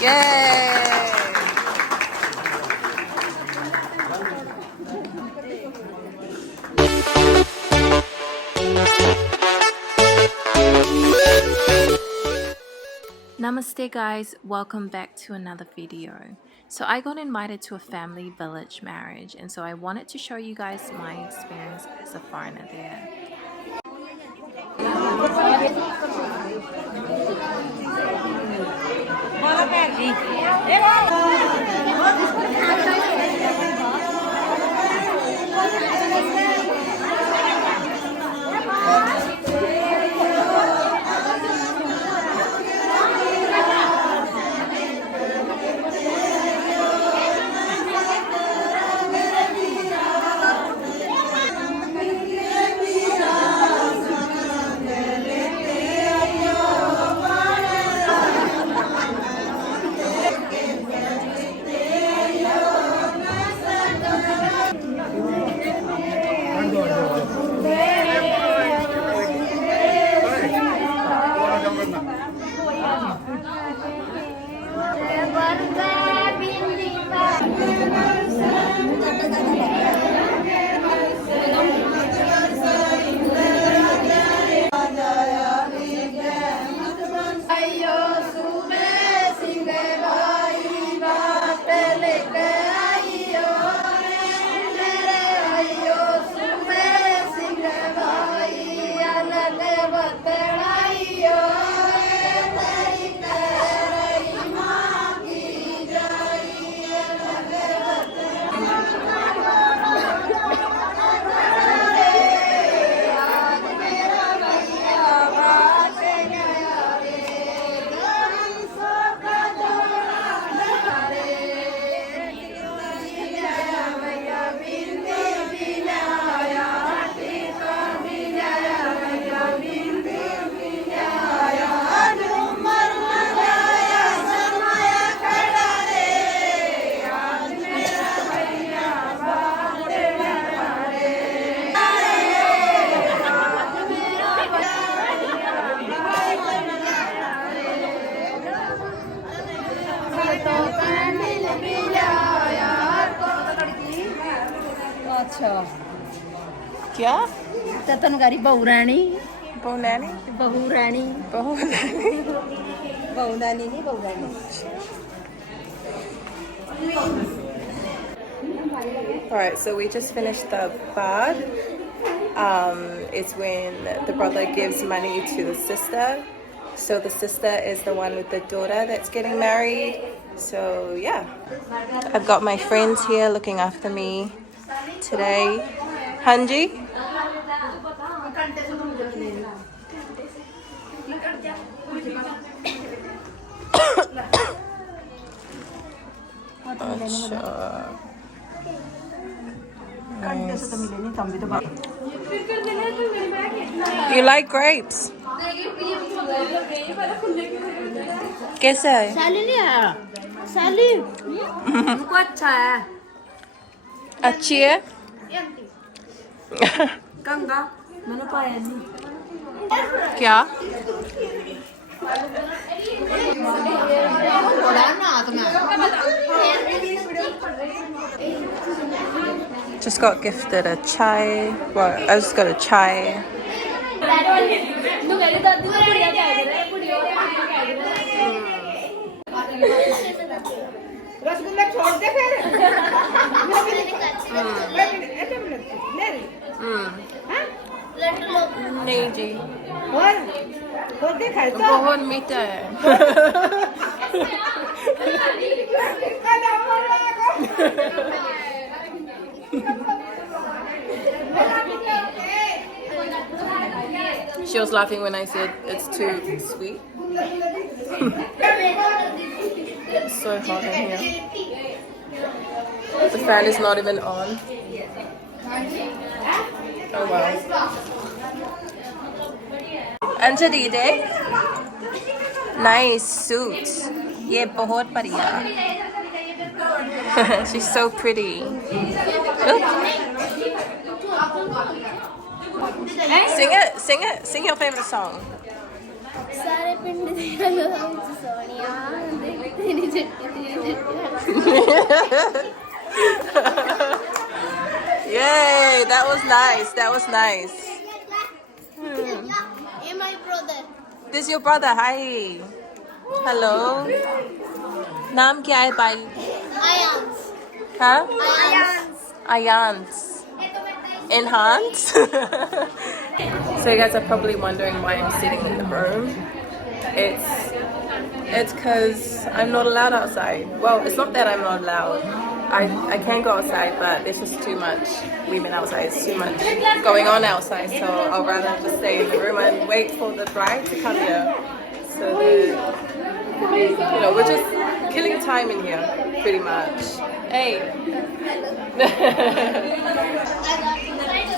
Yay! Namaste guys, welcome back to another video. So I got invited to a family village marriage, and so I wanted to show you guys my experience as a foreigner there. क्या तनगारी बहू रानी बहू नानी बहू रानी बहू नानी बहू नानी नहीं बहू रानी. Alright, so we just finished the bad. It's when the brother gives money to the sister. So the sister is the one with the daughter that's getting married. So yeah, I've got my friends here looking after me today. Hanji? You like grapes? कैसा है? साली नहीं आया साली उनको अच्छा है अच्छी है? गंगा मैंने पाया नहीं क्या? Just got gifted a chai. Well, I just got a chai. Rasgulla छोड़ दे फिर नहीं जी और देखा है बहुत मीठा है She was laughing when I said it's too sweet. It's so hot in here. The fan is not even on. Oh wow. Anjali Day. Nice suit. ये बहुत बढ़िया. She's so pretty. Look. Sing it. Sing it. Sing your favorite song. सारे पिंड दे रंग Sonia Yay, that was nice. That was nice. Hey, my brother. This is your brother. Hi. Hello. नाम क्या है भाई? Ayans. Huh? Ayans. Ayans. Enhance. So you guys are probably wondering why I'm sitting in the room. It's because I'm not allowed outside. Well, it's not that I'm not allowed. I can go outside, but there's just too much women outside. It's too much going on outside, so I'll rather just stay in the room and wait for the bride to come here. So that, we're just killing time in here, pretty much. Hey.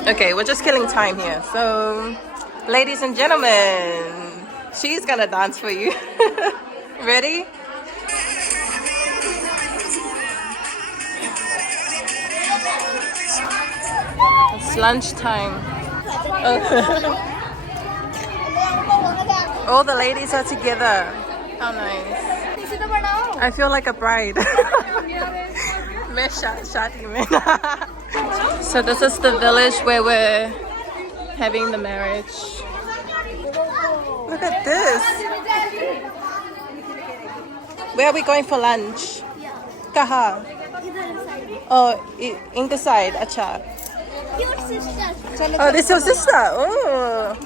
Okay, we're just killing time here. So, ladies and gentlemen, she's gonna dance for you. Ready? It's lunchtime. All the ladies are together. How nice. I feel like a bride. So this is the village where we're having the marriage. Look at this. Where are we going for lunch? Kaha? Oh, in the side. Acha. Your sister. Oh, this is your sister. Oh,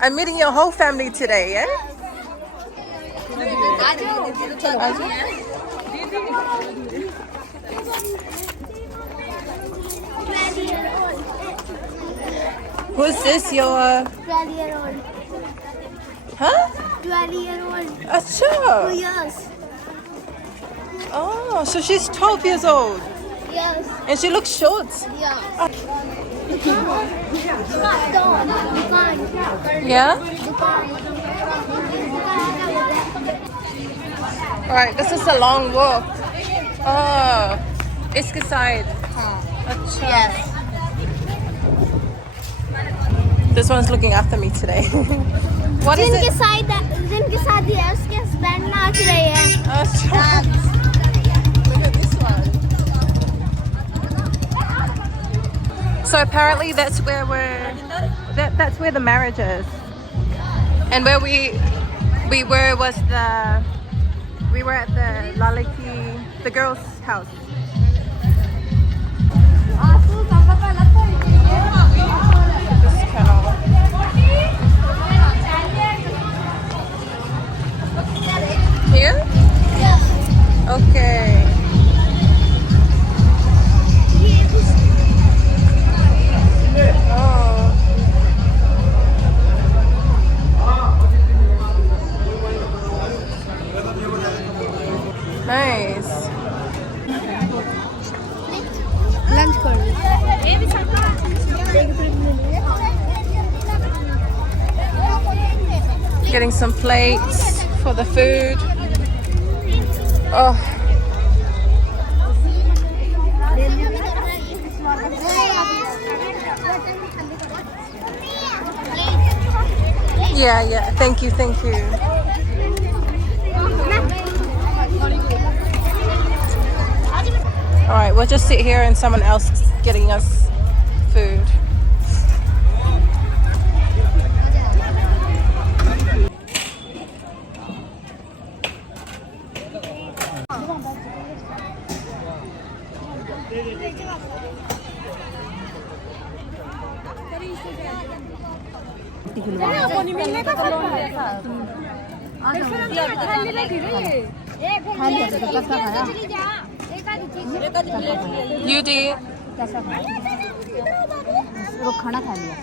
I'm meeting your whole family today, yeah? Who's this? Your 12-year-old. huh? 12-year-old. 2 Acha. years. Oh, so she's 12 years old Yes. and she looks short. Yeah. Yeah? Alright, this is a long walk. Oh, iske side. Acha. Yes. This one's looking after me today. What is जिनके it? साथ है उसके husband नाच रहे हैं. Acha. Look at this one. So apparently that's where that's where the marriage is. And where we were was we were at the Lalaki, the girls' house. This canal. Here? Okay. Oh. Nice. Lunch कर Getting some plates for the food. Oh. Yeah. Thank you. All right, we'll just sit here and someone else is getting us food. You did. वो खाना खा लिया.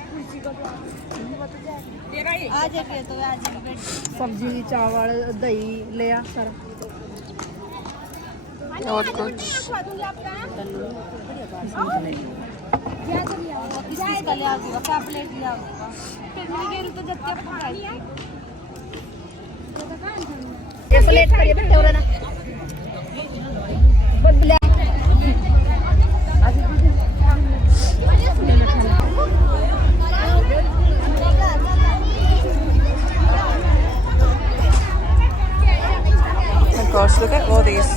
सब्जी चावल दही लिया सारा. और कुछ प्लेट करिए बैठे हो ना. Gosh, look at all these.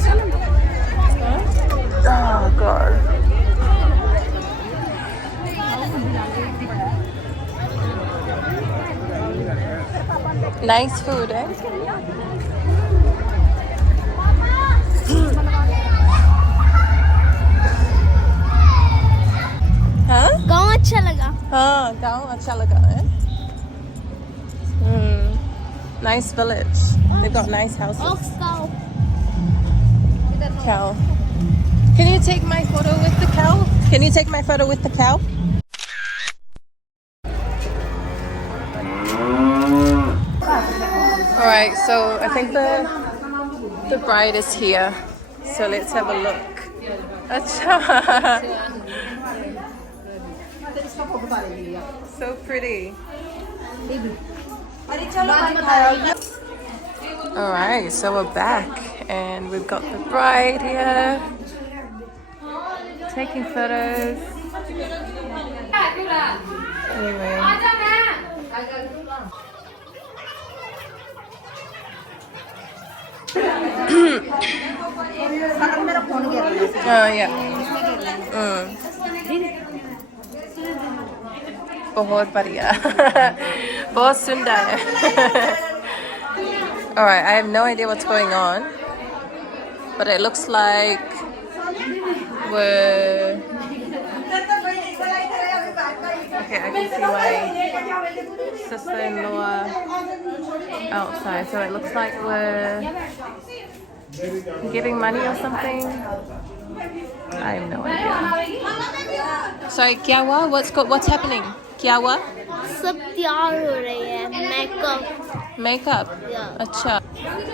Oh god. Nice food, eh? Huh? गाँव अच्छा लगा हाँ गाँव अच्छा लगा है. Nice village. They got nice houses. गाँव Cow. Can you take my photo with the cow? Can you take my photo with the cow? All right, so I think the bride is here. So let's have a look. Acha. So pretty. All right, so we're back and we've got the bride here taking photos. Anyway. Oh yeah. बहुत बढ़िया. बहुत सुंदर है. Alright, I have no idea what's going on, but it looks like we're... Okay, I can see my sister-in-law outside, so it looks like we're giving money or something. I have no idea. Sorry, क्या हुआ? What's happening? क्या हुआ? सब तैयार हो रही है makeup Makeup? Yeah. Acha.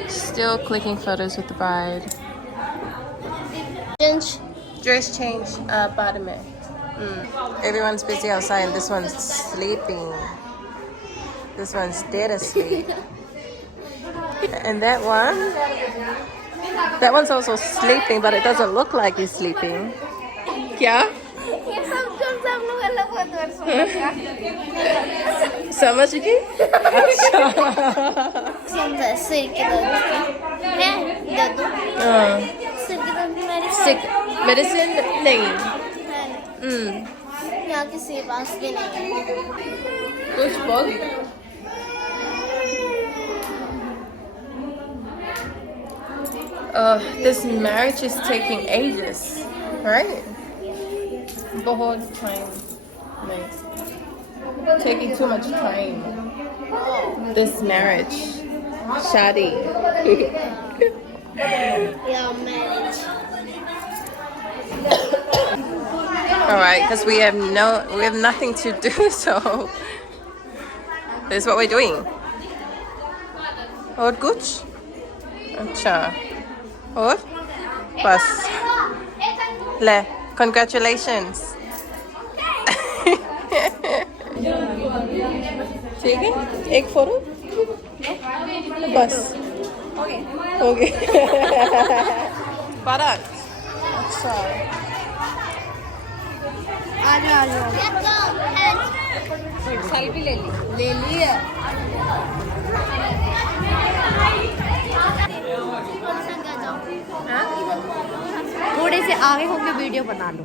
Still clicking photos with the bride. Dress change, बाद में. Everyone's busy outside and this one's sleeping. This one's dead asleep. And that one's also sleeping, but it doesn't look like he's sleeping. क्या? ये सब लोग अलग समझ गई? अच्छा. समझा सिर के दर्द मैं दे दूं सिर के दर्द मेरी Sick medicine नहीं. यहाँ किसी के पास भी नहीं कुछ बोल. This marriage is taking ages, right? बहुत time. Nice. Taking too much time. This marriage. Shadi. Yeah, marriage. Alright, because we have nothing to do, so this is what we're doing. और कुछ? अच्छा. और? बस. ले. Congratulations. ठीक है? एक फोटो? बस. Okay. बारात. अच्छा. आ जाओ सेल्फी ले ली है थोड़े से आगे होके वीडियो बना लो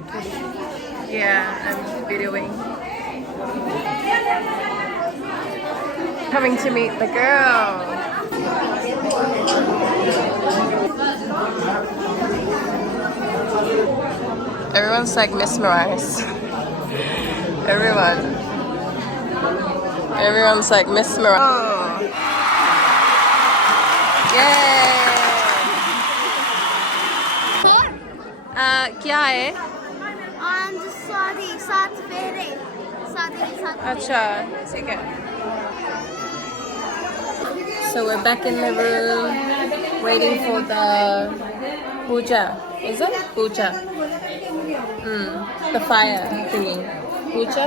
Yeah, I'm videoing. Coming to meet the girl. Everyone's like mesmerized. Everyone's like mesmerized. Oh. Yay! क्या है? And sorry, साथ फेरे अच्छा, ठीक है. So we're back in the room, waiting for the puja. Is it puja? The fire thingy. Puja?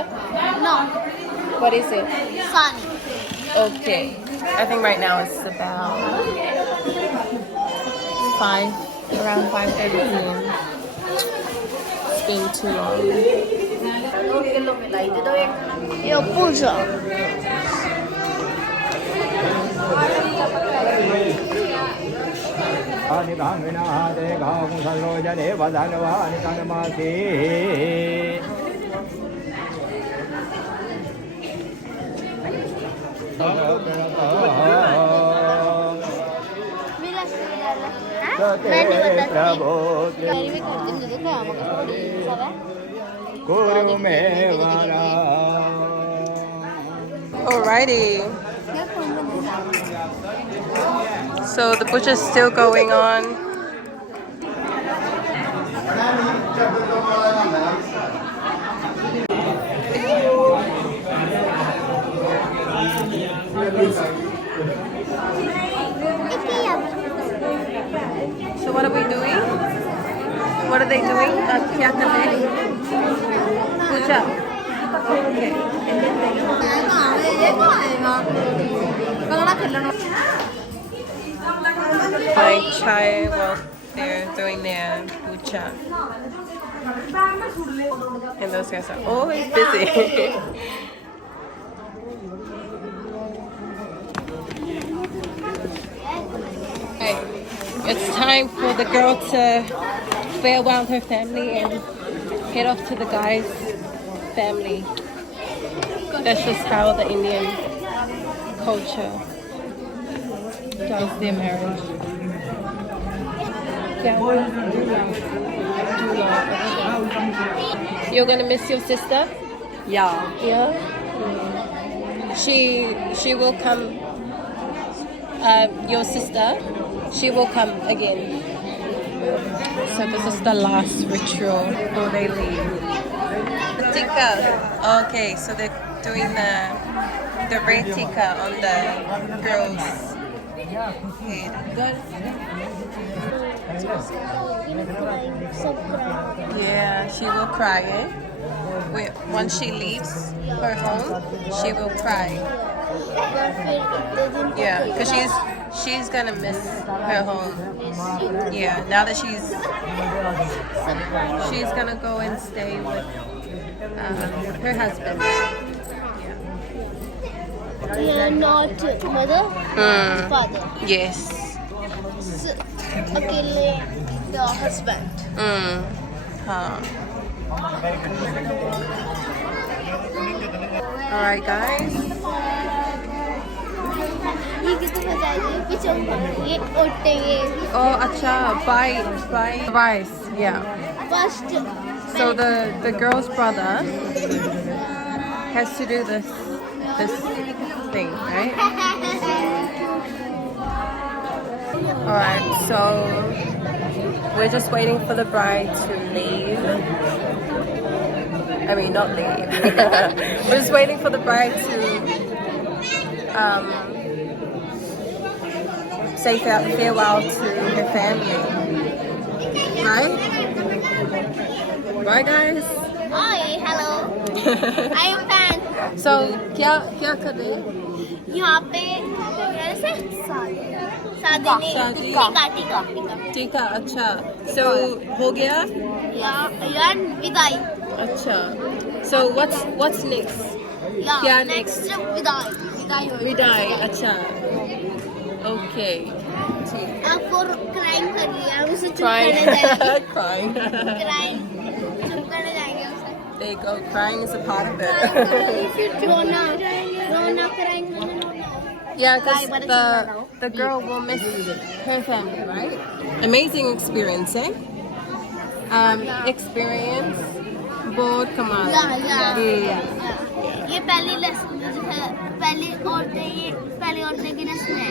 No, What is it? Sani. Okay. I think right now it's about 5, around 5:30 p.m. It's been too long. Yo, puja. निभांगिनाः देघामुसल्लो जने वदनवानि तन्मासि मैं नहीं बताती मेरी भी कर दूँगी तो क्या मगर थोड़ी सब है गुरु में वाला Alrighty. So the butcher's still going on. So what are we doing? What are they doing? Kya kar rahe hain? Puja. Okay. Buying chai while they're doing their puja. And those guys are always busy. Right. It's time for the girl to farewell her family and head off to the guy's family. That's just how the Indian culture does their marriage. You're gonna miss your sister? Yeah. Yeah. She will come. Your sister, she will come again. So this is the last ritual before they leave. Tika. Okay, so they're doing the red tika on the girl's head. Good. Yeah, she will cry. Once she leaves her home, she will cry. Yeah, because she's gonna miss her home. Yeah, now that she's gonna go and stay with her husband. Yeah, not mother, father. Yes. Akile the husband. All right, guys. ये किसको बताइए पिछों ये ओटे ये Oh, acha, buy rice. Yeah. first So the girl's brother has to do this thing, right? All right. So we're just waiting for the bride to leave. I mean, not leave. We're just waiting for the bride to say farewell to her family. Right? Right, guys? Hi, hello. I am fan. So, क्या कर रहे हैं? यहाँ पे कैसे शादी नहीं शादी। टीका टीका, अच्छा. So, हो गया? यार विदाई अच्छा. So, what's next? क्या नेक्स्ट विदाई विदाई, अच्छा. Okay. आपको क्राइम कर लिया उसे चुप Crying. करने जाएंगे Crying. क्राइम चुप करने जाएंगे उसे There you go. Crying is a part of it. रोना crime Yeah, because the girl will miss her family, right? Amazing experience, eh? Experience. Board Kamal. ये पहली औरतें की रस्म है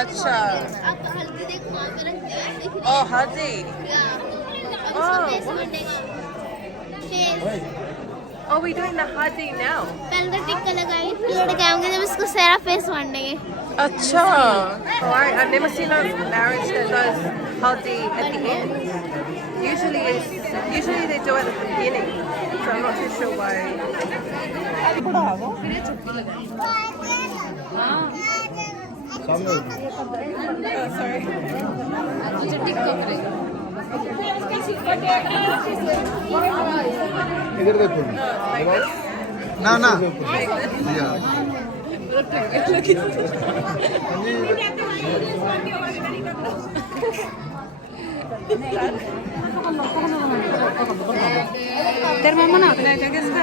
अच्छा. अब हल्दी देखो वहाँ पे रखते हैं Oh, Hadi. Oh, we're doing the Hadi now. पहले तो टिक्का लगाई फिर लड़के आएंगे जब इसको सारा फेस बांटेंगे Acha. Alright, I've never seen a marriage that does Hadi at the end. Usually they do it at the beginning. So I'm not too sure why. Sorry. इधर देखो ना ना या तेरे मम्मा ना अपने क्या किसका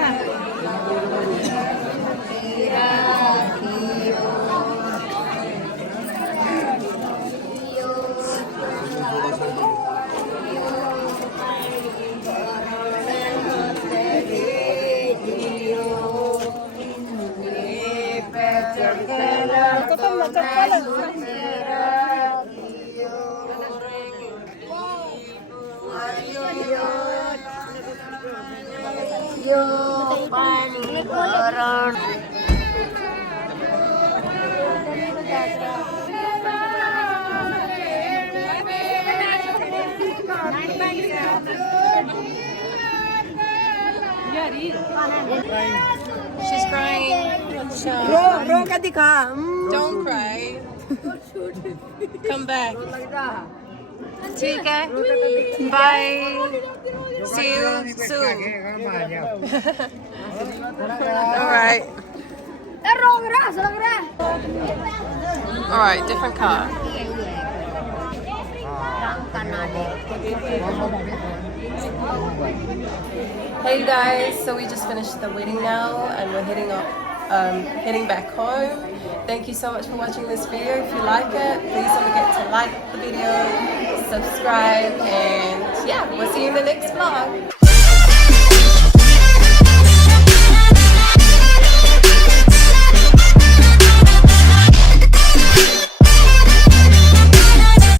She's crying. रो के दिखा Don't cry. Come back. ठीक है. Bye. See you soon. All right. All right, different car. Hey guys, so we just finished the wedding now and we're heading back home. Thank you so much for watching this video. If you like it, please don't forget to like the video, subscribe, and yeah, we'll see you in the next vlog.